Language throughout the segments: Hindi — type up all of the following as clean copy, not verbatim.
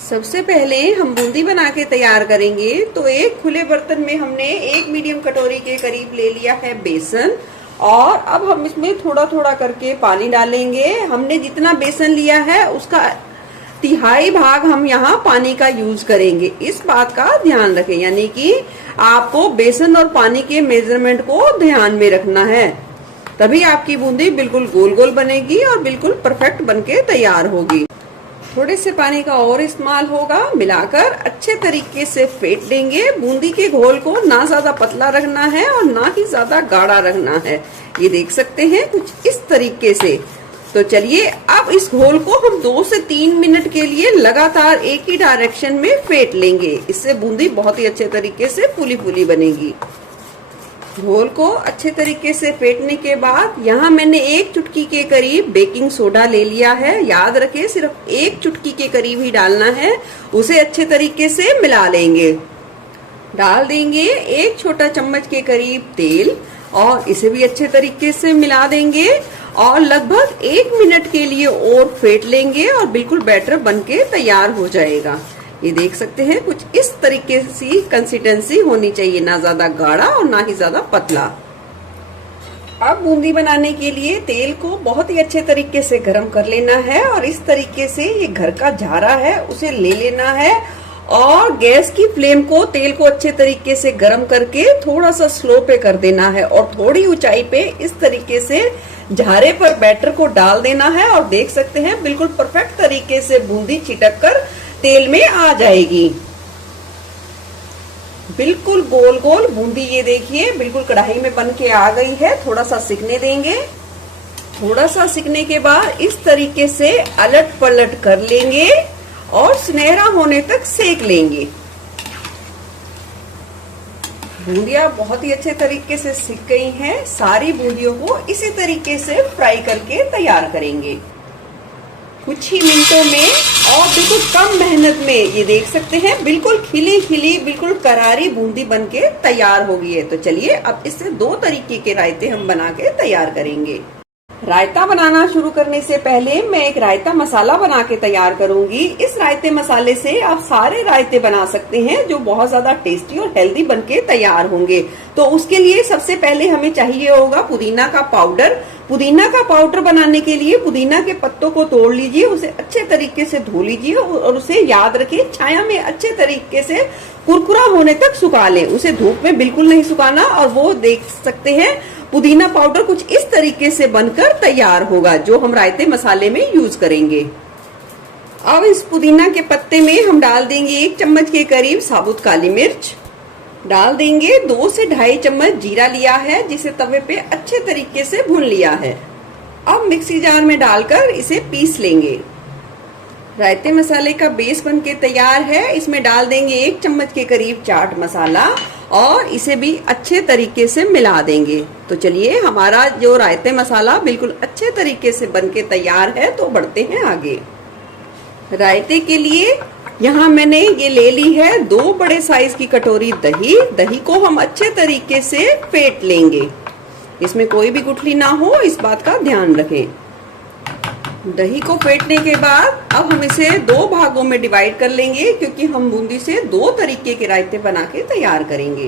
सबसे पहले हम बूंदी बना के तैयार करेंगे। तो एक खुले बर्तन में हमने एक मीडियम कटोरी के करीब ले लिया है बेसन, और अब हम इसमें थोड़ा थोड़ा करके पानी डालेंगे। हमने जितना बेसन लिया है उसका तिहाई भाग हम यहाँ पानी का यूज करेंगे। इस बात का ध्यान रखें, यानी कि आपको बेसन और पानी के मेजरमेंट को ध्यान में रखना है, तभी आपकी बूंदी बिल्कुल गोल गोल बनेगी और बिल्कुल परफेक्ट बनके तैयार होगी। थोड़े से पानी का और इस्तेमाल होगा। मिलाकर अच्छे तरीके से फेंट देंगे। बूंदी के घोल को ना ज्यादा पतला रखना है और ना ही ज्यादा गाढ़ा रखना है। ये देख सकते हैं कुछ इस तरीके से। तो चलिए अब इस घोल को हम 2 से 3 मिनट के लिए लगातार एक ही डायरेक्शन में फेंट लेंगे। इससे बूंदी बहुत ही अच्छे तरीके से फूली फूली बनेगी। घोल को अच्छे तरीके से फेंटने के बाद यहाँ मैंने 1 चुटकी के करीब बेकिंग सोडा ले लिया है। याद रखें सिर्फ 1 चुटकी के करीब ही डालना है। उसे अच्छे तरीके से मिला लेंगे। डाल देंगे 1 छोटा चम्मच के करीब तेल और इसे भी अच्छे तरीके से मिला देंगे और लगभग 1 मिनट के लिए और फेंट लेंगे और बिल्कुल बैटर बनके तैयार हो जाएगा। ये देख सकते हैं कुछ इस तरीके से कंसिस्टेंसी होनी चाहिए, ना ज्यादा गाढ़ा और ना ही ज्यादा पतला। अब बूंदी बनाने के लिए तेल को बहुत ही अच्छे तरीके से गर्म कर लेना है और इस तरीके से ये घर का झारा है उसे ले लेना है और गैस की फ्लेम को तेल को अच्छे तरीके से गर्म करके थोड़ा सा स्लो पे कर देना है और थोड़ी ऊंचाई पे इस तरीके से झारे पर बैटर को डाल देना है। और देख सकते हैं बिल्कुल परफेक्ट तरीके से बूंदी चिटक कर तेल में आ जाएगी। बिल्कुल गोल गोल बूंदी ये देखिए बिल्कुल कढ़ाई में बन के आ गई है। थोड़ा सा सिकने देंगे। थोड़ा सा सिकने के बाद इस तरीके से अलट पलट कर लेंगे और सुनहरा होने तक सेक लेंगे। बूंदियां बहुत ही अच्छे तरीके से सिक गई हैं। सारी बूंदियों को इसी तरीके से फ्राई करके तैयार करेंगे कुछ ही मिनटों में और बिल्कुल कम मेहनत में। ये देख सकते हैं बिल्कुल खिली खिली बिल्कुल करारी बूंदी बनके तैयार हो गई है। तो चलिए अब इससे 2 तरीके के रायते हम बना के तैयार करेंगे। रायता बनाना शुरू करने से पहले मैं एक रायता मसाला बना के तैयार करूंगी। इस रायते मसाले से आप सारे रायते बना सकते हैं जो बहुत ज्यादा टेस्टी और हेल्दी बनके तैयार होंगे। तो उसके लिए सबसे पहले हमें चाहिए होगा पुदीना का पाउडर। पुदीना का पाउडर बनाने के लिए पुदीना के पत्तों को तोड़ लीजिए, उसे अच्छे तरीके से धो लीजिए और उसे याद रखिए छाया में अच्छे तरीके से कुरकुरा होने तक सुखा लें। उसे धूप में बिल्कुल नहीं सुखाना। और वो देख सकते हैं पुदीना पाउडर कुछ इस तरीके से बनकर तैयार होगा जो हम रायते मसाले में यूज करेंगे। अब इस पुदीना के पत्ते में हम डाल देंगे 1 चम्मच के करीब साबुत काली मिर्च। डाल देंगे 2 से 2.5 चम्मच जीरा लिया है जिसे तवे पे अच्छे तरीके से भून लिया है। अब मिक्सी जार में डालकर इसे पीस लेंगे। रायते मसाले का बेस बनके तैयार है। इसमें डाल देंगे 1 चम्मच के करीब चाट मसाला और इसे भी अच्छे तरीके से मिला देंगे। तो चलिए हमारा जो रायते मसाला बिल्कुल अच्छे तरीके से बनके तैयार है। तो बढ़ते हैं आगे। रायते के लिए यहाँ मैंने ये ले ली है 2 बड़े साइज की कटोरी दही। दही को हम अच्छे तरीके से फेंट लेंगे। इसमें कोई भी गुठली ना हो, इस बात का ध्यान रखें। दही को फेंटने के बाद अब हम इसे 2 भागों में डिवाइड कर लेंगे क्योंकि हम बूंदी से 2 तरीके के रायते बना के तैयार करेंगे।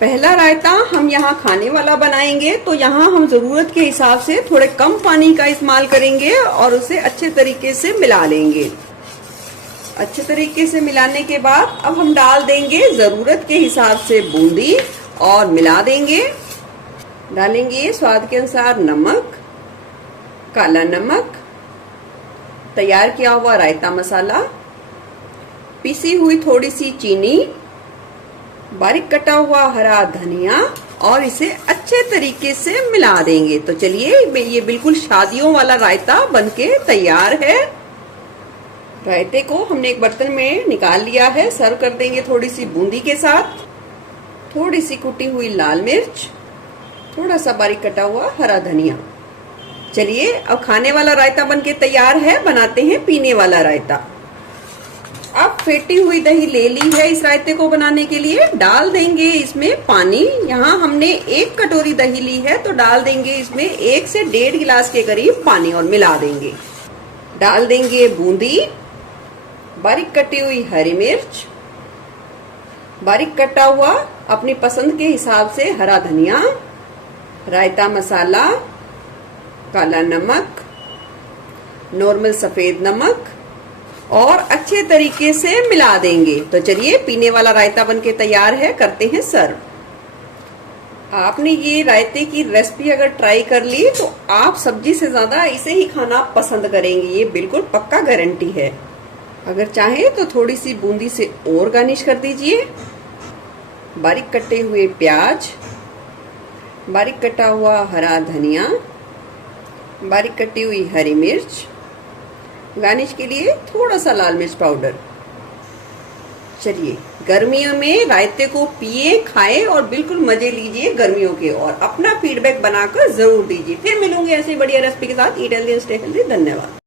पहला रायता हम यहाँ खाने वाला बनाएंगे। तो यहाँ हम जरूरत के हिसाब से थोड़े कम पानी का इस्तेमाल करेंगे और उसे अच्छे तरीके से मिला लेंगे। अच्छे तरीके से मिलाने के बाद अब हम डाल देंगे जरूरत के हिसाब से बूंदी और मिला देंगे। डालेंगे स्वाद के अनुसार नमक, काला नमक, तैयार किया हुआ रायता मसाला, पिसी हुई थोड़ी सी चीनी, बारीक कटा हुआ हरा धनिया और इसे अच्छे तरीके से मिला देंगे। तो चलिए ये बिल्कुल शादियों वाला रायता बनके तैयार है। रायते को हमने एक बर्तन में निकाल लिया है। सर्व कर देंगे थोड़ी सी बूंदी के साथ, थोड़ी सी कुटी हुई लाल मिर्च, थोड़ा सा बारीक कटा हुआ हरा धनिया। चलिए अब खाने वाला रायता बनके तैयार है। बनाते हैं पीने वाला रायता। अब फेंटी हुई दही ले ली है इस रायते को बनाने के लिए। डाल देंगे इसमें पानी। यहाँ हमने 1 कटोरी दही ली है तो डाल देंगे इसमें 1 से 1.5 गिलास के करीब पानी और मिला देंगे। डाल देंगे बूंदी, बारीक कटी हुई हरी मिर्च, बारीक कटा हुआ अपनी पसंद के हिसाब से हरा धनिया, रायता मसाला, काला नमक, नॉर्मल सफेद नमक और अच्छे तरीके से मिला देंगे। तो चलिए पीने वाला रायता बनके तैयार है, करते हैं सर्व। आपने ये रायते की रेसिपी अगर ट्राई कर ली तो आप सब्जी से ज्यादा इसे ही खाना पसंद करेंगे, ये बिल्कुल पक्का गारंटी है। अगर चाहे तो थोड़ी सी बूंदी से और गार्निश कर दीजिए। बारीक कटे हुए प्याज, बारीक कटा हुआ हरा धनिया, बारीक कटी हुई हरी मिर्च, गार्निश के लिए थोड़ा सा लाल मिर्च पाउडर। चलिए गर्मियों में रायते को पिए, खाएं और बिल्कुल मजे लीजिए गर्मियों के, और अपना फीडबैक बनाकर जरूर दीजिए। फिर मिलूंगी ऐसी बढ़िया रेसिपी के साथ। Eat healthy and stay healthy. धन्यवाद।